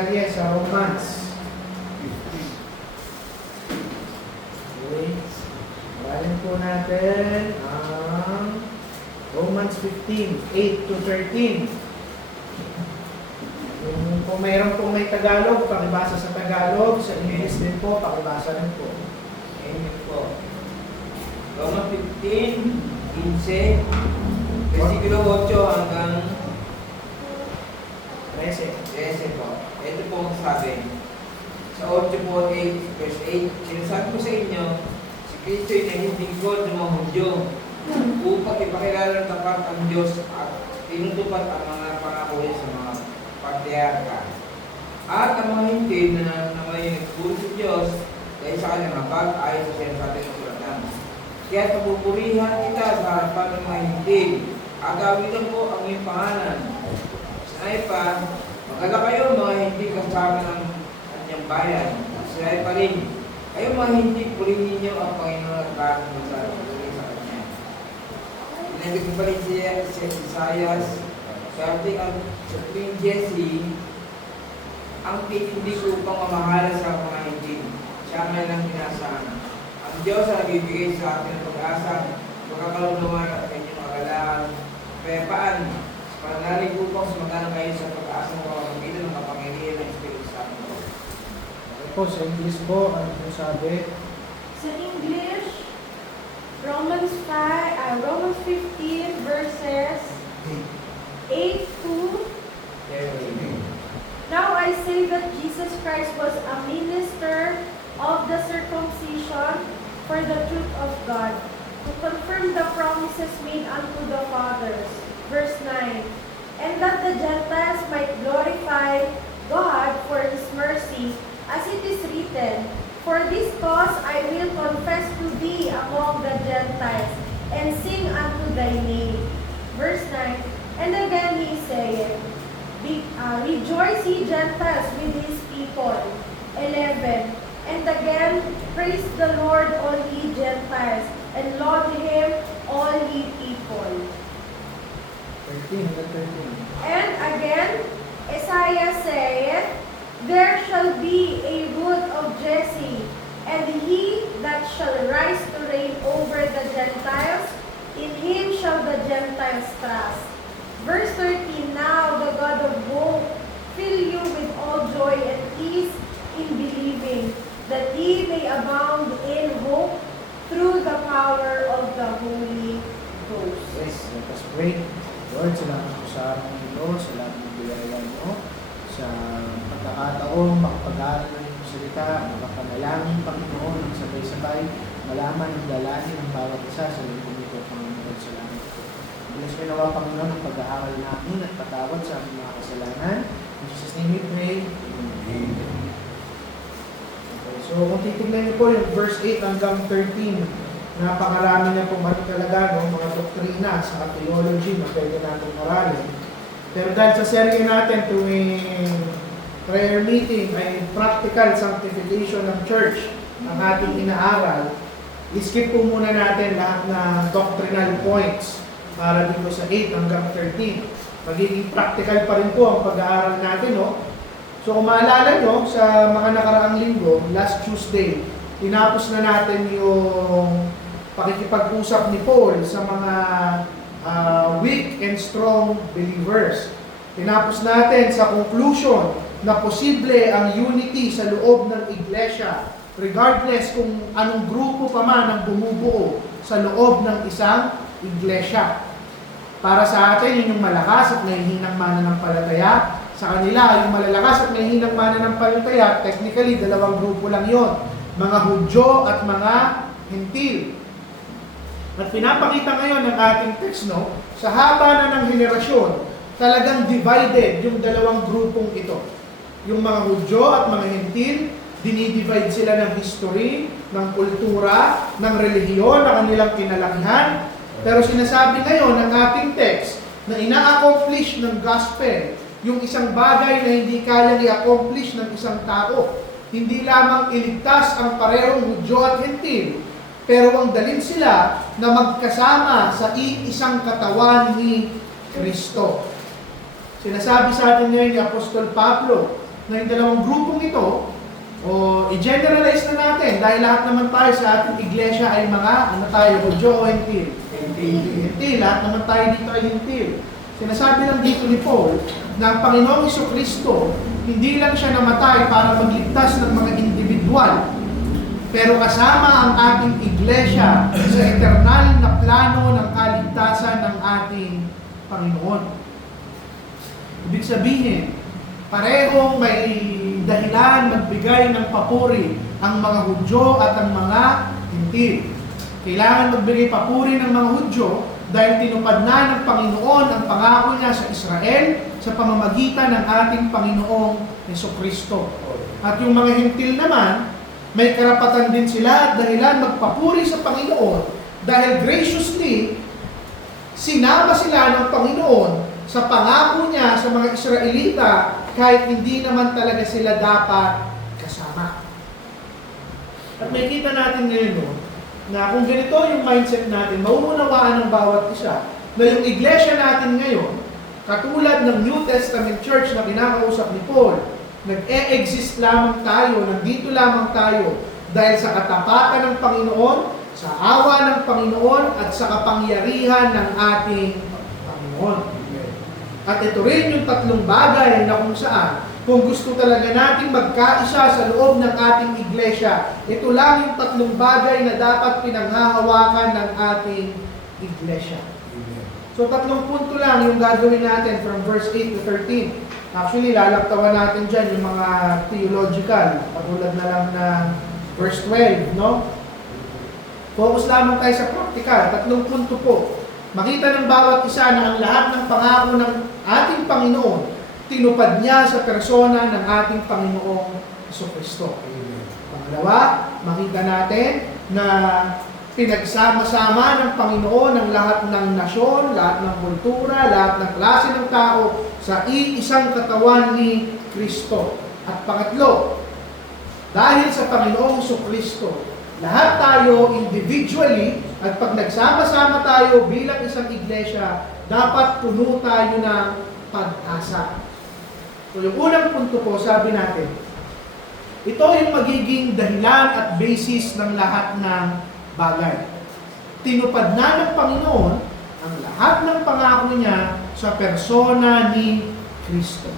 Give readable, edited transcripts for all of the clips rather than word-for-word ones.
serye sa Romans. Okay. Aralin po natin ang Romans 15, 8 to 13. Kung mayroon pong may Tagalog, pakibasa sa Tagalog. Sa English din po, pakibasa rin po. Amen po. Roma 15, 15, versikulo 8 hanggang 13 po. Ito po ang sabi. Sa 8 po, verse 8, sinasabi ko sa inyo, si Kristo ay nahintingkod ng mga Hudyo upang ipakilala ng tapat ang Diyos at tinutupad ang mga pangako niya sa mga patriarka. At ang mga hindi na may nagpuro sa Diyos dahil sa kanyang habag ayon sa sinasabi ng sulatan. Kaya pagpupurihan kita sa harapan ng mga hindi. Agawitan po ang iyong pangalan. Sinay pa, magala kayo mga hindi kasama ng kanyang bayan. Sinay pa rin, kayo mga hindi, purihin niyo ang Panginoon at bakit mo sa kanya. Sinabig ko pa rin siya si Isaias, sa tuwing Jesse, ang titindi ko upang mamahala sa mga hindi. Siya nga lang pinasahan. Ang Diyos ang nagbibigay sa atin ng pag-asa, magkakalunawan at kanyang magalaan. Kaya paan, sa pananalig upang sumagana kayo sa pag-asa ng pamamagitan ng kapangyarihan ng Espiritu Santo. Okay po, sa English po, ano po sabi? Sa English, Romans 15 verses 8 to Now I say that Jesus Christ was a minister of the circumcision for the truth of God, to confirm the promises made unto the fathers. Verse 9, and that the Gentiles might glorify God for His mercy, as it is written, for this cause I will confess to thee among the Gentiles, and sing unto thy name. Verse 9, and again he saith, rejoice ye Gentiles with his people. 11, and again praise the Lord all ye Gentiles, and laud him all ye people. 13, hanggang 13. And again Isaiah saith, there shall be a root of Jesse, and he that shall rise to reign over the Gentiles, in him shall the Gentiles trust. Verse 13, now the God of hope fill you with all joy and peace in believing, that ye may abound in hope through the power of the Holy Ghost. Yes, let us pray. Lord, salamat po sa araw nito, salamat ng biyaya mo, sa pagkakataon, makapag-aaral ng iyong salita, makapanalangin, Panginoon, ng sabay-sabay, malaman ang dalanin ng bawat isa sa lingkod nito, Panginoon, salamat po. Bless ko nawa, Panginoon, ang pag-aaral namin at patawad sa aming mga kasalanan. In Jesus' name we pray. Amen. Okay, so kung titignan niyo po yung verse 8 hanggang 13, napakarami na pong talaga, no, mga doktrina sa theology na pwede natin aralin. Pero dahil sa serye natin tuwing prayer meeting ay practical sanctification ng church ang ating inaaral, i-skip po muna natin lahat na doctrinal points para dito sa 8 hanggang 13. Magiging practical pa rin po ang pag-aaral natin, no? So kung maalala nyo, sa mga nakaraang linggo, last Tuesday, tinapos na natin yung pakikipag-usap ni Paul sa mga weak and strong believers. Tinapos natin sa conclusion na posible ang unity sa loob ng iglesia, regardless kung anong grupo pa man ang bumubuo sa loob ng isang iglesia. Para sa atin, yun yung malakas at nahihinang mananampalataya. Sa kanila, yung malalakas at nahihinang mananampalataya, technically, dalawang grupo lang yon, mga Hudyo at mga Hentil. At pinapakita ngayon ng ating text, no, sa haba na ng henerasyon, talagang divided yung dalawang grupong ito. Yung mga Hudyo at mga Hentil, dinidivide sila ng history, ng kultura, ng relihiyon, ng kanilang kinalakihan. Pero sinasabi ngayon ng ating text na ina-accomplish ng gospel yung isang bagay na hindi kayang i-accomplish ng isang tao. Hindi lamang iligtas ang parehong Hudyo at Hentil, pero ang dalhin sila na magkasama sa isang katawan ni Kristo. Sinasabi sa atin ngayon ni Apostol Pablo na yung dalawang grupong ito, o i-generalize na natin dahil lahat naman tayo sa ating iglesia ay mga, ano tayo, Hudyo o Hentil? Hentil. Lahat naman tayo dito ay Hentil. Sinasabi lang dito ni Paul na ang Panginoong Jesucristo, hindi lang siya namatay para magligtas ng mga individual, pero kasama ang ating iglesia sa eternal na plano ng kaligtasan ng ating Panginoon. Ibig sabihin, parehong may dahilan magbigay ng papuri ang mga Hudyo at ang mga Hentil. Kailangan magbigay papuri ng mga Hudyo dahil tinupad na ng Panginoon ang pangako niya sa Israel sa pamamagitan ng ating Panginoong Jesucristo. At yung mga Hentil naman, may karapatan din sila at dahilan magpapuri sa Panginoon dahil graciously sinama sila ng Panginoon sa pangako niya sa mga Israelita kahit hindi naman talaga sila dapat kasama. At may kita natin ngayon na kung ganito yung mindset natin, mauunawaan ng bawat isa na yung iglesia natin ngayon, katulad ng New Testament Church na kinakausap ni Paul, nag-e-exist lamang tayo, nandito lamang tayo dahil sa katapatan ng Panginoon, sa awa ng Panginoon, at sa kapangyarihan ng ating Panginoon. At ito rin yung tatlong bagay na kung saan, kung gusto talaga natin magkaisa sa loob ng ating iglesia, ito lang yung tatlong bagay na dapat pinanghahawakan ng ating iglesia. So tatlong punto lang yung gagawin natin from verse 8 to 13. Actually, lalaktawan natin dyan yung mga theological, patulad na lang ng verse 12, no? Focus lamang tayo sa practical. Tatlong punto po. Makita ng bawat isa na ang lahat ng pangako ng ating Panginoon, tinupad niya sa persona ng ating Panginoong Jesucristo. Pangalawa, makita natin na pinagsama-sama ng Panginoon ang lahat ng nasyon, lahat ng kultura, lahat ng klase ng tao sa iisang katawan ni Kristo. At pangatlo, dahil sa Panginoong Jesucristo, lahat tayo individually at pag nagsama-sama tayo bilang isang iglesia, dapat puno tayo ng pag-asa. So yung unang punto po, sabi natin, ito yung magiging dahilan at basis ng lahat ng bagay. Tinupad na ng Panginoon ang lahat ng pangako niya sa persona ni Kristo.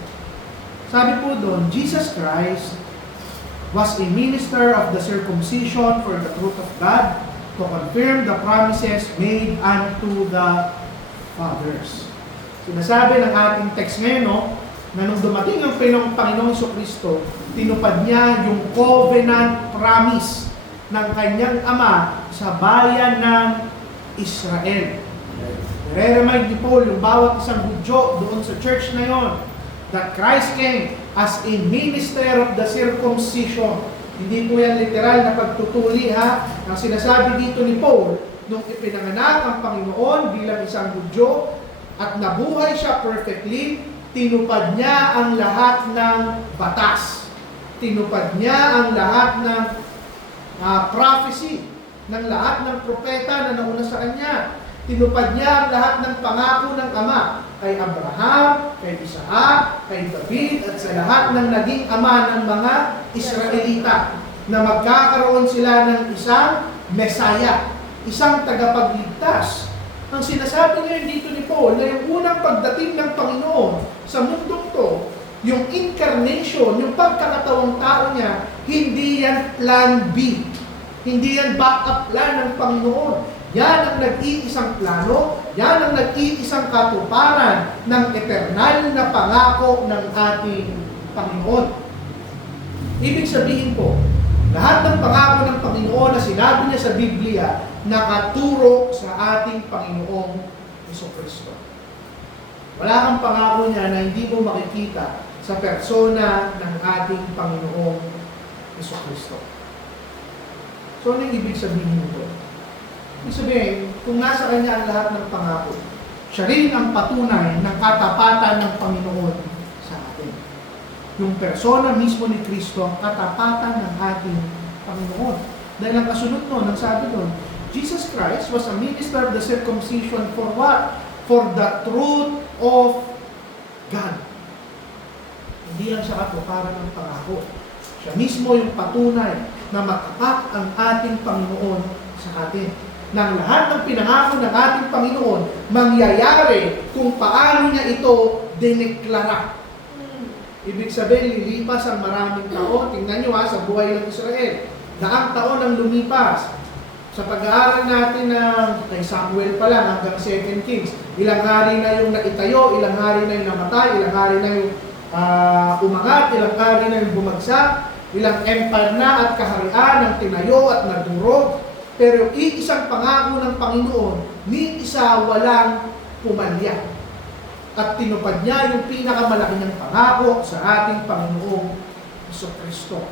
Sabi po doon, Jesus Christ was a minister of the circumcision for the truth of God to confirm the promises made unto the fathers. Sinasabi ng ating text ngayon, no, na nung dumating ang Panginoong Jesucristo, tinupad niya yung covenant promise ng kanyang ama sa bayan ng Israel. Nire-remind ni Paul yung bawat isang Hudyo doon sa church na yon that Christ came as a minister of the circumcision. Hindi po yan literal na pagtutuli, ha? Ang sinasabi dito ni Paul, nung ipinanganak ang Panginoon bilang isang Hudyo at nabuhay siya perfectly, tinupad niya ang lahat ng batas. Tinupad niya ang lahat ng prophecy ng lahat ng propeta na nauna sa kanya. Tinupad niya ang lahat ng pangako ng Ama kay Abraham, kay Isaac, kay David, at sa lahat ng naging ama ng mga Israelita na magkakaroon sila ng isang Messiah, isang tagapagligtas. Ang sinasabi ngayon dito ni Paul na yung unang pagdating ng Panginoon sa mundong to, yung incarnation, yung pagkakatawang tao niya, hindi yan plan B. Hindi yan backup plan ng Panginoon. Yan ang nag-iisang plano, yan ang nag-iisang katuparan ng eternal na pangako ng ating Panginoon. Ibig sabihin po, lahat ng pangako ng Panginoon na sinabi niya sa Biblia, nakaturo sa ating Panginoong Jesucristo. Wala kang pangako niya na hindi mo makikita sa persona ng ating Panginoong Jesucristo. So, ano yung ibig sabihin nito? Ibig sabihin, kung nasa Kanya ang lahat ng pangako, siya rin ang patunay ng katapatan ng Panginoon sa atin. Yung persona mismo ni Kristo, ang katapatan ng ating Panginoon. Dahil ang kasunod nun, ang sabi nun, Jesus Christ was a minister of the circumcision for what? For the truth of God. Hindi hindi lang siya katuparan ng pangako. Siya mismo yung patunay na matapat ang ating Panginoon sa atin. Nang lahat ng pinangako ng ating Panginoon, mangyayari kung paano niya ito dineklara. Ibig sabihin, lilipas ang maraming taon. Tingnan nyo sa buhay ng Israel. Daang taon ang lumipas. Sa pag-aaral natin ng kay Samuel pa lang hanggang 2 Kings, ilang hari na yung naitayo, ilang hari na yung namatay, ilang hari na yung umangat, ilang hari na yung bumagsak, ilang empire na at kaharian ang tinayo at nadurog. Pero iisang pangako ng Panginoon, ni isa walang pumalya. At tinupad niya yung pinakamalaki niyang pangako sa ating Panginoong Jesucristo.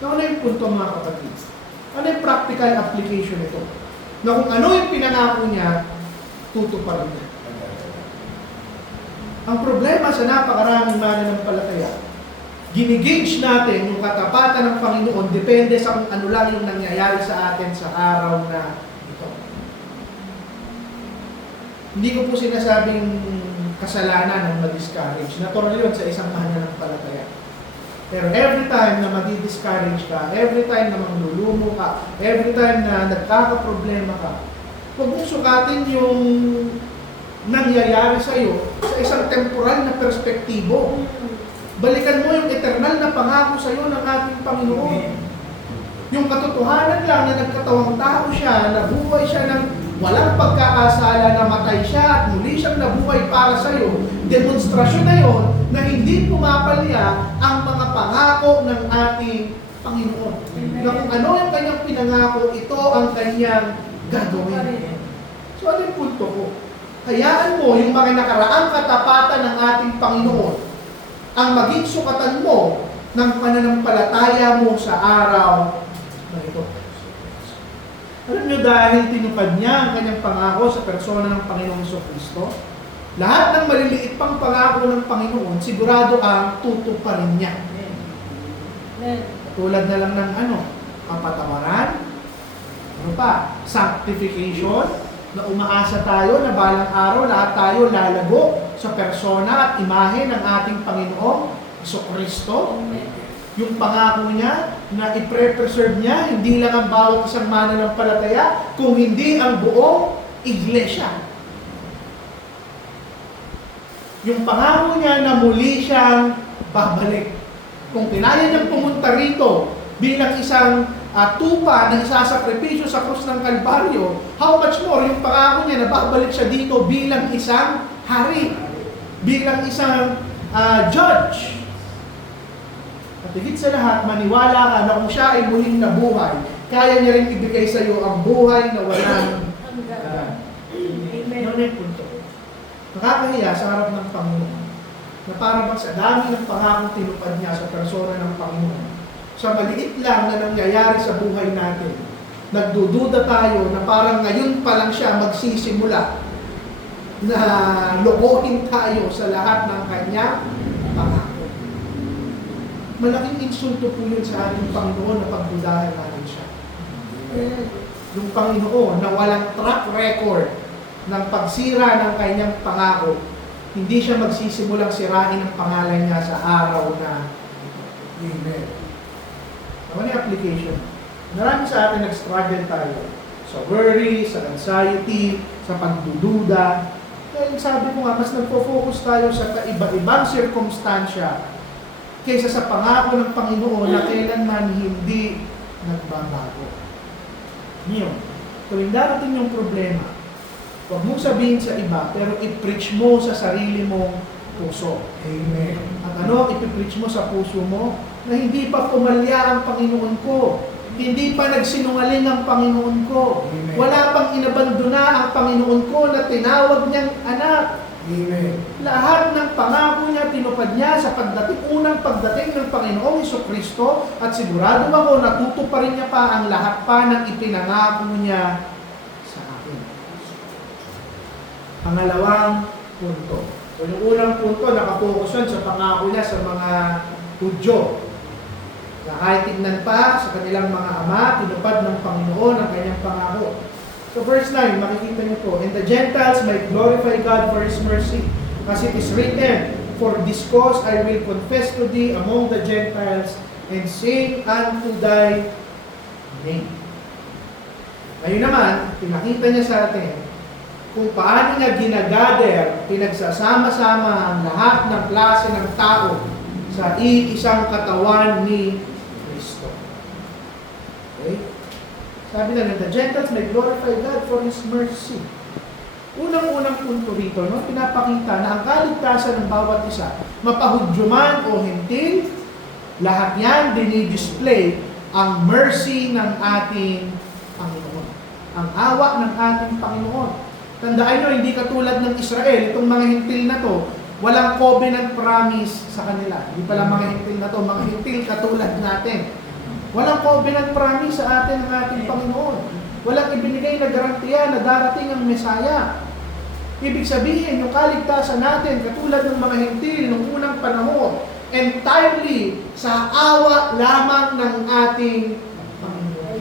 Ano yung punto mga kapatid? Ano yung practical application nito? Na kung ano yung pinangako niya, tutuparin niya. Ang problema sa napakaraming mananampalataya, ginigauge natin yung katapatan ng Panginoon depende sa kung ano lang yung nangyayari sa atin sa araw na ito. Hindi ko po sinasabing kasalanan ng ma-discourage. Natural yun sa isang mananampalataya. Pero every time na madi-discourage ka, every time na manglulumo ka, every time na nagkakaproblema ka, huwag mong sukatin yung nangyayari sa'yo sa isang temporal na perspektibo. Balikan mo yung eternal na pangako sa'yo ng ating Panginoon. Yung katotohanan lang na nagkatawang tao siya, nabuhay siya ng walang pagkakasala, namatay siya at muli siyang nabuhay para sa'yo. Demonstrasyon na yon na hindi pumapalya ang mga pangako ng ating Panginoon. Na kung ano yung kanyang pinangako, ito ang kanyang gagawin. So ano yung punto ko? Hayaan mo yung mga nakaraang katapatan ng ating Panginoon ang maging sukatan mo ng pananampalataya mo sa araw na ito. Alam nyo, dahil tinupad niya ang kanyang pangako sa persona ng Panginoong Jesucristo, lahat ng maliliit pang pangako ng Panginoon, sigurado ang tutuparin niya. Tulad na lang ng kapatawaran, sanctification, na umaasa tayo na balang araw lahat tayo lalago sa persona at imahe ng ating Panginoong Jesucristo. Yung pangako niya na i-preserve niya, hindi lang ang bawat isang mananampalataya, kung hindi ang buong iglesia. Yung pangako niya na muli siyang babalik. Kung kinaya niyang pumunta rito bilang isang tupa na isasakripisyo sa krus ng Kalbaryo, how much more yung pangako niya na babalik siya dito bilang isang hari, bilang isang judge. At higit sa lahat, maniwala ka na kung siya ay muling nabuhay, kaya niya rin ibigay sa iyo ang buhay na walang hanggan. Amen. Ano yung punto? Nakakahiya sa harap ng Panginoon na parang sa dami ng pangakong tinupad niya sa persona ng Panginoon, sa maliit lang na nangyayari sa buhay natin, nagdududa tayo na parang ngayon pa lang siya magsisimula na lokohin tayo sa lahat ng kanyang pangako. Malaking insulto po yun sa ating Panginoon na pagdudahan natin siya. Yung Panginoon na walang track record ng pagsira ng kanyang pangako, hindi siya magsisimulang sirain ang pangalan niya sa araw na Amen. Ano yung application? Marami sa atin nag-struggle tayo sa worry, sa anxiety, sa pagdududa. Kaya sabi ko nga, mas nagpo-focus tayo sa iba-ibang sirkumstansya kaysa sa pangako ng Panginoon na kailanman hindi nagbabago. Ngayon, kung darating yung problema, huwag mong sabihin sa iba, pero i-preach mo sa sarili mong puso. Amen. At i-preach mo sa puso mo? Na hindi pa pumalya ang Panginoon ko. Hindi pa nagsinungaling ang Panginoon ko. Amen. Wala pang inabandona ang Panginoon ko na tinawag niyang anak. Amen. Lahat ng pangako niya, tinupad niya sa unang pagdating ng Panginoong Jesucristo, at sigurado ako natutuparin niya pa ang lahat pa ng ipinangako niya sa akin. Pangalawang punto. So, yung unang punto, nakapokus yun sa pangako niya sa mga Hudyo. Na kahit tignan pa sa kanilang mga ama, tinupad ng Panginoon ang kanyang pangako. So verse 9, makikita niyo po, and the Gentiles might glorify God for His mercy, as it is written, For this cause I will confess to thee among the Gentiles, and sing unto thy name. Ngayon naman, pinakita niya sa atin kung paano niya ginagather, pinagsasama-sama ang lahat ng klase ng tao sa iisang katawan ni Kristo. Okay? Sabi na the Gentiles may glorify God for His mercy. Unang-unang punto rito, no? Pinapakita na ang kaligtasan ng bawat isa, mapahudyo man o hentil, lahat yan dinidisplay ang mercy ng ating Panginoon. Ang awa ng ating Panginoon. Tandaan nyo, hindi katulad ng Israel, itong mga hentil na to, walang covenant promise sa kanila. Hindi pala mga hentil na to, mga hentil katulad natin. Walang covenant promise sa atin ng ating Panginoon. Walang ibinigay na garantiya na darating ang Mesaya. Ibig sabihin, yung kaligtasan natin, katulad ng mga hentil noong unang panahon, entirely sa awa lamang ng ating Panginoon.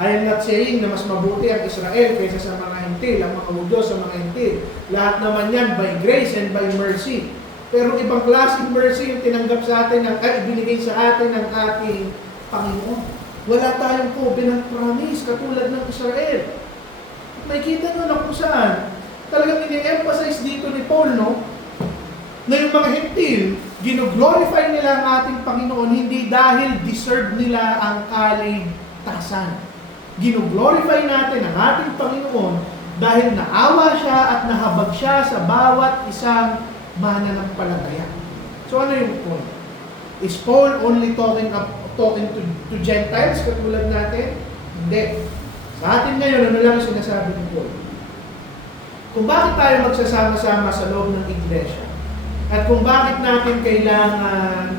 I am not saying na mas mabuti ang Israel kaysa sa mga hentil, ang mga Hudyo sa mga hentil. Lahat naman yan by grace and by mercy. Pero ibang klaseng mercy yung tinanggap sa atin, ibinigay sa atin ng ating Panginoon. Wala tayong covenant promise katulad ng Israel. May kita nyo na kung saan. Talagang ini-emphasize dito ni Paul, no? Na yung mga hentil, gino-glorify nila ang ating Panginoon hindi dahil deserve nila ang kaligtasan. Gino-glorify natin ang ating Panginoon dahil naawa siya at nahabag siya sa bawat isang mananampalataya. So ano yung point? Is Paul only talking to Gentiles katulad natin? Hindi. Sa atin ngayon, ano lang sinasabi ni Paul? Kung bakit tayo magsasama-sama sa loob ng iglesia, at kung bakit natin kailangan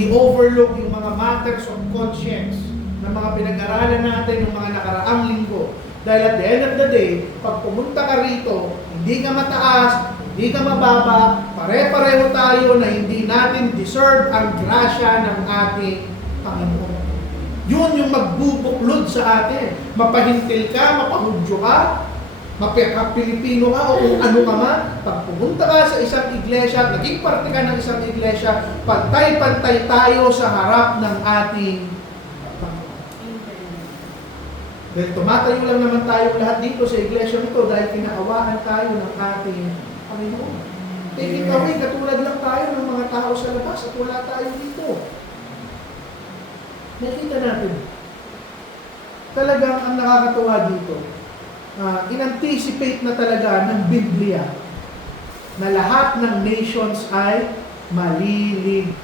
i-overlook yung mga matters of conscience na mga pinag-aralan natin ng mga nakaraang linggo. Dahil at the end of the day, pag pumunta ka rito, hindi ka mataas, hindi ka mababa, pare-pareho tayo na hindi natin deserve ang grasya ng ating Panginoon. Yun yung magbubuklod sa atin. Mapahintil ka, mapahudyo ka, mapaka-Pilipino ka o kung ano ka man, pag pumunta ka sa isang iglesia, naging parte ka ng isang iglesia, pantay-pantay tayo sa harap ng ating Panginoon. Dahil tumatayo lang naman tayo lahat dito sa iglesia nito dahil kinakawaan tayo ng ating Panginoon. Take it away, katulad lang tayo ng mga tao sa labas at wala tayo dito. Nakita natin. Talagang ang nakakatuwa dito, in-anticipate na talaga ng Biblia na lahat ng nations ay maliligtas.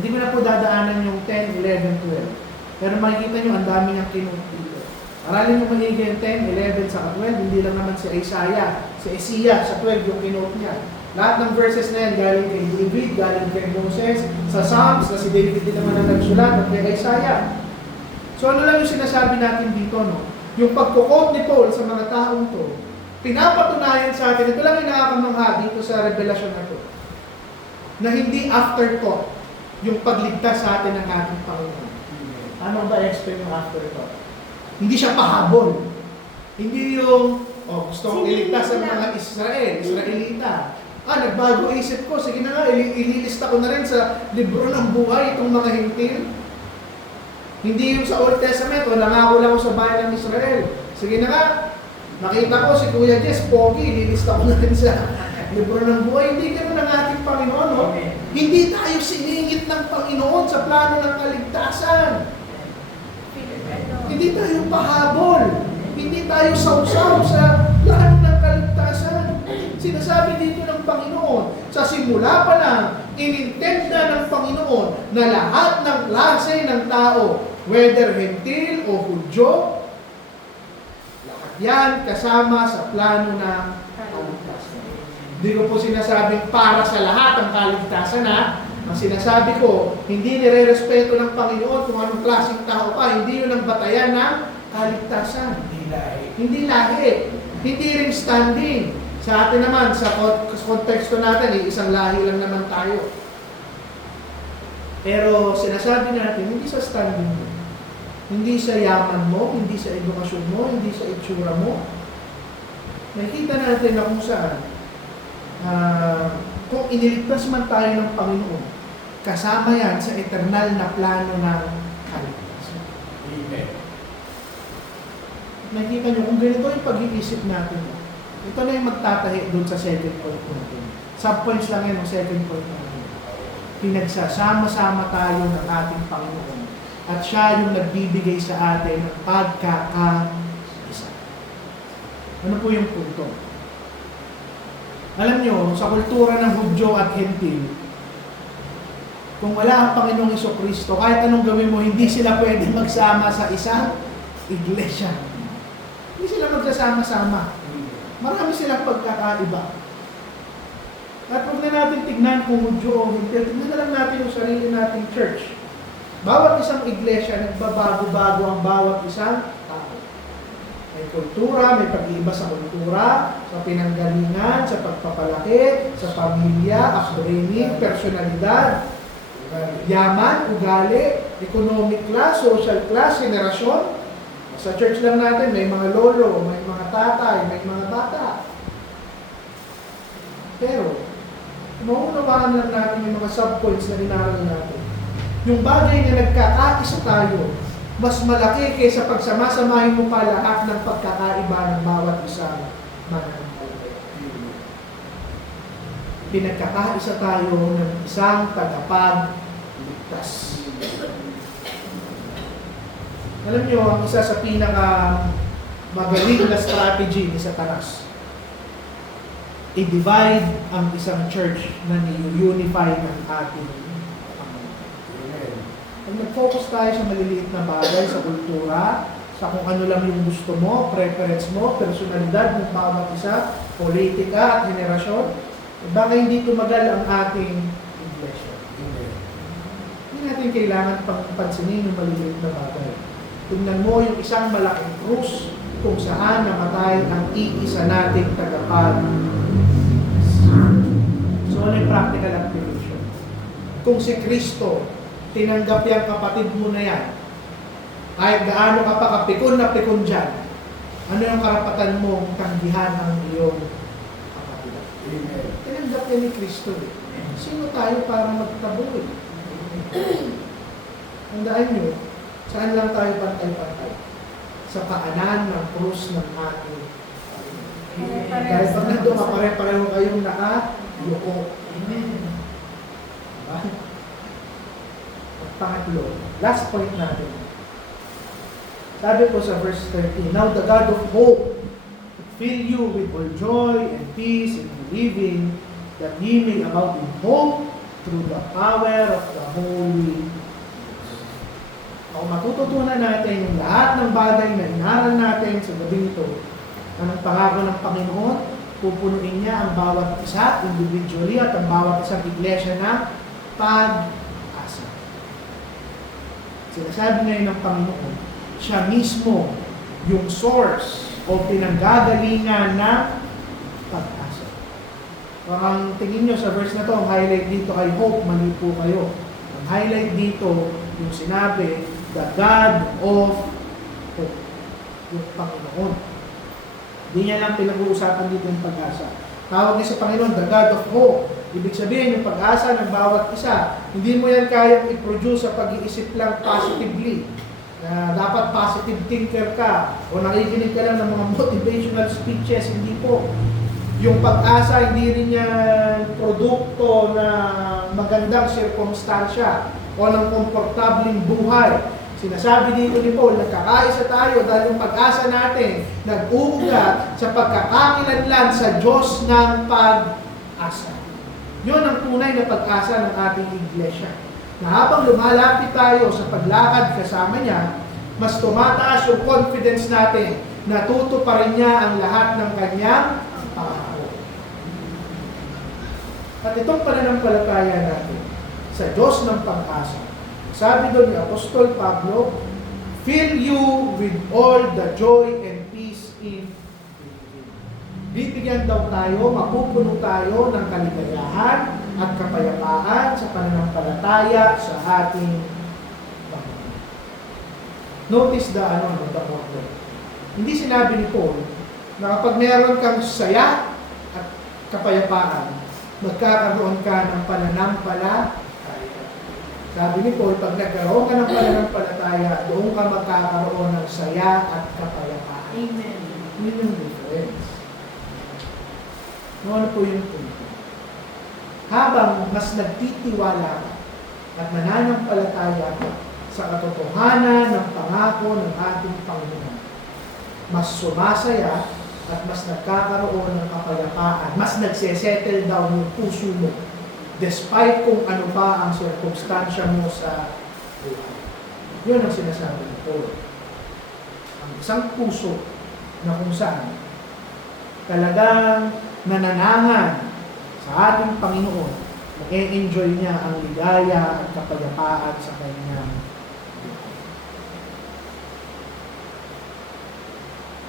Hindi ko na po dadaanan yung 10, 11, 12. Pero makikita nyo, ang dami niyang kinuha dito. Aralin nyo maigi yung 10, 11, sa 12, hindi lang naman si Isaiah, si Isaiah sa 12 yung kinuha niya. Lahat ng verses na yan, galing kay David, galing kay Moses, sa Psalms, na si David din naman ang nagsulat, at kay Isaiah. So ano lang yung sinasabi natin dito, no? Yung pagkukot ni Paul sa mga taong to, pinapatunayan sa atin, ito lang yung nakakamangha dito sa revelasyon na to, na hindi afterthought yung pagligtas sa atin ng ating Panginoon. Ano ba explain yung afterthought? Hindi siya pahabol. Hindi yung, gusto kong iligtas ang mga Israelita. Nagbago isip ko, sige na nga, ililista ko na rin sa libro ng buhay itong mga hintil. Hindi yung sa Old Testament, nangako lang ako sa bayan ng Israel. Sige na nga, nakita ko si Kuya Jess, pogi, ililista ko na rin sa libro ng buhay. Hindi ganun ang ating Panginoon, no? Hindi tayo siningit ng Panginoon sa plano ng kaligtasan. Hindi tayo pahabol. Hindi tayo sausaw sa plano ng kaligtasan. Sinasabi dito ng Panginoon, sa simula pa lang, inintend na ng Panginoon na lahat ng klase ng tao, whether hentil o Hudyo, lahat yan kasama sa plano ng kaligtasan. Hindi ko po sinasabing para sa lahat ang kaligtasan, ha? Ang sinasabi ko, hindi nire-respeto ng Panginoon kung anong klaseng tao ka, hindi yun ang batayan ng kaligtasan. Hindi lahi. Hindi rin standing. Sa atin naman, sa konteksto natin, isang lahi lang naman tayo. Pero sinasabi natin, hindi sa standing mo. Hindi sa yaman mo, hindi sa edukasyon mo, hindi sa itsura mo. Nakita natin na kung saan, Kung iniligtas man tayo ng Panginoon, kasama yan sa eternal na plano ng kaligtasan. Amen. Nakikita nyo, kung ganito yung pag-iisip natin, ito na yung magtatahi doon sa second point natin. Sub-points lang yan ng second point natin. Pinagsasama-sama tayo ng ating Panginoon at siya yung nagbibigay sa atin ng pagkakaisa. Ano po yung punto? Alam nyo, sa kultura ng Hudyo at Hentil, kung wala ang Panginoong Jesucristo, kahit anong gawin mo, hindi sila pwede magsama sa isang iglesia. Hindi sila magsasama-sama. Marami silang pagkakaiba. At huwag na natin tignan kung Hudyo o Hentil, tignan na lang natin yung sarili nating church. Bawat isang iglesia, nagbabago-bago ang bawat isang tao. May kultura, may pag-iiba sa kultura, sa pinanggalingan, sa pagpapalaki, sa pamilya, upbringing, personalidad, yaman, ugali, economic class, social class, generasyon. Sa church lang natin, may mga lolo, may mga tatay, may mga bata. Pero, maunawaan lang natin yung mga sub-points na inaral natin. Yung bagay na nagkakaisa tayo, mas malaki kaysa pagsama-samahin mo pa lahat ng pagkakaiba ng bawat isa mananampalataya. Pinagkakaisa tayo ng isang tagapagligtas. Alam niyo, ang isa sa pinaka magaling na strategy ni Satanas, i-divide ang isang church na ni-unify ng ating Panginoon. Pag nag-focus tayo sa maliliit na bagay, sa kultura, sa kung ano lang yung gusto mo, preference mo, personalidad ng bawat isa, politika at henerasyon, baka hindi tumagal ang ating iglesia. Hindi natin kailangan pang pansinin yung maliliit na bagay. Tingnan mo yung isang malaking krus kung saan namatay ang iisa nating tagapagligtas. So, ano yung practical application? Kung si Kristo, tinanggap yung kapatid mo na yan, kahit gaano ka pa kapikon na pikon dyan, ano yung karapatan mong tanggihan ang iyong kapatid? Amen. Tinanggap yan ni Kristo. Sino tayo para magtaboy? Tandaan nyo, saan lang tayo pantay-pantay? Sa paanan ng krus ng ating Panginoon. Dahil pag nandun, pare-pareho kayong nakayuko. Diba? At pangatlo, last point natin. Sabi po sa verse 13, "Now the God of hope fill you with all joy and peace in believing, that ye may abound in hope through the power of the Holy Ghost." Kung matututunan natin yung lahat ng bagay na inaral natin sa gabi ito, ang pangako ng Panginoon, pupunuin niya ang bawat isa individually at ang bawat isang iglesia na pag-asa. Sinasabi ngayon ng Panginoon, siya mismo yung source o pinanggagalingan ng pag-asa. Parang tingin nyo sa verse na to, ang highlight dito ay hope, mali po kayo. Ang highlight dito, yung sinabi, the God of hope. Yung Panginoon. Hindi niya lang pinag-uusapan dito yung pag-asa. Tawag niya sa Panginoon, the God of hope. Ibig sabihin, yung pag-asa ng bawat isa. Hindi mo yan kayang i-produce sa pag-iisip lang positively. Na dapat positive thinker ka o nakikinig ka lang ng mga motivational speeches. Hindi po. Yung pag-asa, hindi rin yan produkto na magandang sirkumstansya o ng komportabling buhay. Sinasabi dito ni Paul, nagkakaisa tayo dahil yung pag-asa natin nag-uugat sa pagkakakilanlan sa Diyos ng pag-asa. Yun ang tunay na pag-asa ng ating iglesia. Na habang lumalapit tayo sa paglakad kasama niya, mas tumataas yung confidence natin na tutuparin niya ang lahat ng kanyang pangako. At itong pananampalataya natin sa Diyos ng pag-asa, sabi doon ni Apostol Pablo, fill you with all the joy and peace in believing. Bibigyan daw tayo, mapupuno tayo ng kaligayahan at kapayapaan sa pananampalataya sa ating Panginoon. Notice the order. Hindi sinabi ni Paul na kapag meron kang saya at kapayapaan, magkakaroon ka ng pananampalataya. Sabi ni Paul, pag nagkaroon ka ng pananampalataya, doon ka magkakaroon ng saya at kapayapaan. Amen. Yun yung difference. Ano po yung punto? Habang mas nagtitiwala ka at nananampalataya ka sa katotohanan ng pangako ng ating Panginoon, mas sumasaya at mas nagkakaroon ng kapayapaan, mas nagsesettle down yung puso mo despite kung ano pa ang circumstansya mo sa buhay. Yun ang sinasabi ni Paul. Ang isang puso na kung saan talagang nananangan sa ating Panginoon, na-enjoy niya ang ligaya at kapayapaan sa kanyang buhay.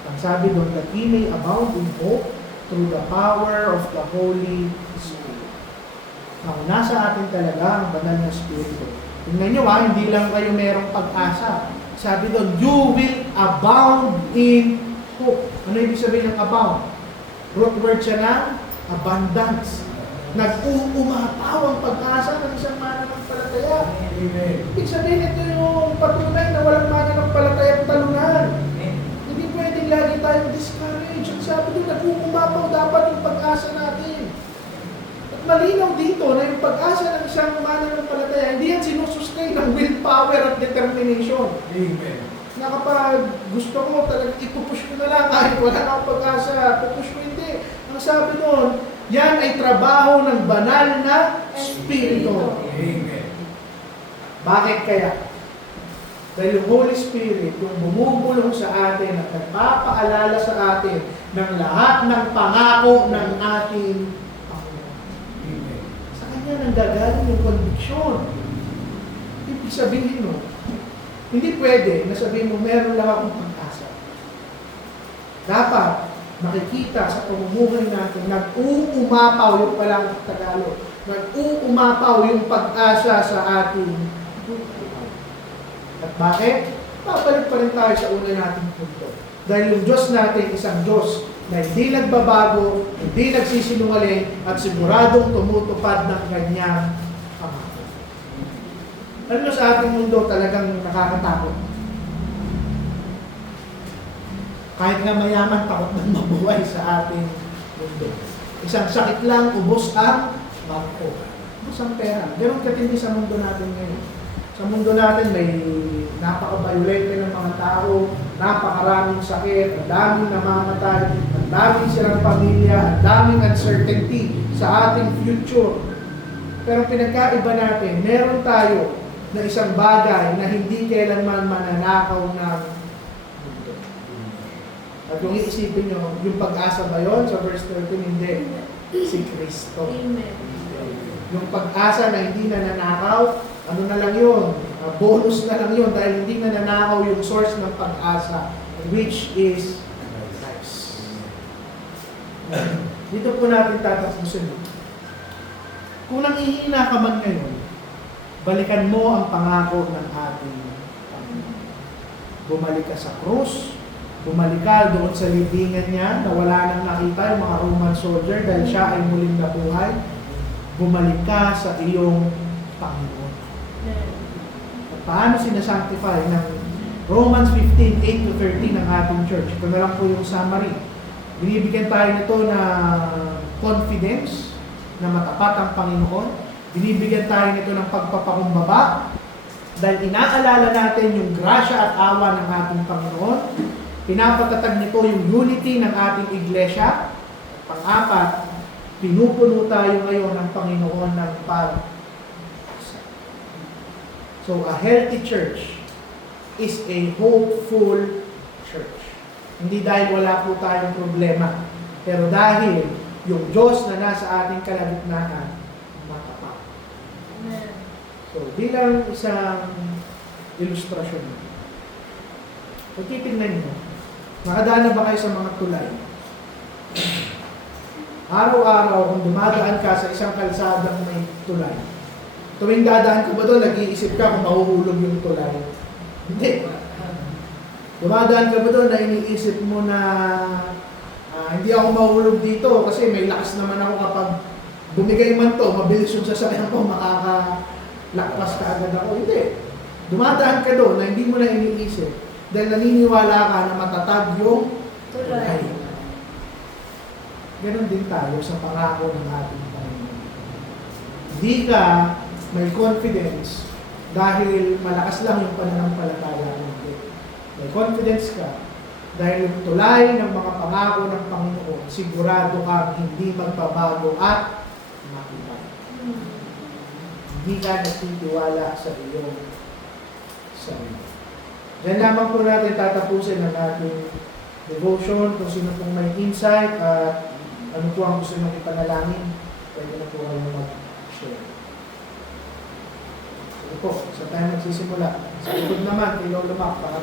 Ang sabi doon, that he may abound in hope through the power of the Holy Spirit. Ang nasa atin talaga ang banal na Espiritu. Tingnan nyo hindi lang kayo merong pag-asa. Sabi doon, you will abound in hope. Ano ibig sabihin ng abound? Root word siya ng abundance. Nag-uumapaw ang pag-asa ng isang mananampalataya. Ibig sabihin ito yung patunay na walang mananampalataya talunan. Hindi pwedeng lagi tayong discouraged. At sabi doon, nag-uumapaw dapat yung pag-asa natin. At malinaw dito na yung pag-asa ng isang mananampalataya, hindi yan sinusustain ng willpower at determination. Amen. Na kapag gusto ko talagang ipupush ko na lang kahit wala akong pag-asa, pupush ko hindi. Ang sabi doon, yan ay trabaho ng banal na Espiritu. Amen. Bakit kaya? Dahil yung Holy Spirit, yung bumubulong sa atin at nagpapaalala sa atin ng lahat ng pangako ng ating Panginoon. Amen. Sa kanya nanggagaling yung conviction. Ibig sabihin mo, hindi pwede na sabihin mo, meron lang akong pag-asa. Dapat makikita sa pamumuhay natin, nag-uumapaw yung palang Tagalog, nag-uumapaw yung pag-asa sa ating buhay. At bakit? Babalik pa rin tayo sa una nating punto. Dahil yung Diyos natin, isang Diyos na hindi nagbabago, hindi nagsisinungaling, at siguradong tumutupad ng kanyang pangako. Ano sa ating mundo talagang nakakatakot? Kahit nga mayaman, takot ng mabuhay sa ating mundo. Isang sakit lang, ubos ang bangko. Ubos ang pera. Ganun katindi sa mundo natin ngayon. Sa mundo natin may napaka-violente ng mga tao, napakaraming sakit, ang daming namamatay, ang daming sirang pamilya, ang daming uncertainty sa ating future. Pero pinagkaiba natin, meron tayo na isang bagay na hindi kailanman mananakaw ng mundo. At kung iisipin nyo, yung pag-asa ba yun? Sa verse 13, hindi. Si Kristo. Amen. Yung pag-asa na hindi nananakaw, ano na lang yun? Bonus na lang yun dahil hindi nananakaw yung source ng pag-asa, which is Christ. Dito po natin tatapusin. Kung nangihina ka man ngayon, balikan mo ang pangako ng ating Panginoon. Bumalik ka sa krus, bumalik ka doon sa libingan niya na wala nang nakita yung mga Roman soldier dahil siya ay muling nabuhay. Bumalik ka sa iyong Panginoon. At paano sinasanctify ng Romans 15:8-13 ng ating church? Ito na lang po yung summary. Binibigyan tayo nito na confidence na matapat ang Panginoon. Binibigyan tayo nito ng pagpapakumbaba dahil inaalala natin yung grasya at awa ng ating Panginoon. Pinapatatag nito yung unity ng ating iglesia. Pang-apat, pinupuno tayo ngayon ng Panginoon ng pag-asa. So, a healthy church is a hopeful church. Hindi dahil wala po tayong problema, pero dahil yung Diyos na nasa ating kalagitnaan, matapat. Amen. So, bilang isang ilustrasyon, kung titignan nyo, nakadaan na ba kayo sa mga tulay? Araw-araw, kung dumadaan ka sa isang kalsadang may tulay, tuwing dadaan ka ba doon, nag-iisip ka kung mahuhulog yung tulay? Hindi. Dumadaan ka ba doon na iniisip mo na Hindi ako mahulog dito kasi may lakas naman ako kapag bumigay man to, mabilis yung sasakyan ko, makakalakpas ka agad ako. Hindi. Dumadaan ka doon na hindi mo na iniisip dahil naniniwala ka na matatag yung tulay. Ganon din tayo sa pangako ng ating Panginoon. Hindi ka may confidence dahil malakas lang yung pananampalataya mo. May confidence ka dahil yung tulay ng mga pangako ng Panginoon, sigurado kang hindi magbabago at makitay. Hindi ka nagtitiwala sa iyong sarili. Diyan lamang po natin tatapusin ang ating devotion. Kung sino pong may insight at ano po ang gusto nyo ipanalangin, pwede na po kayo mag-share. Ito po, sa tayo magsisimula. Sa likod naman, kay Lolo Mac, para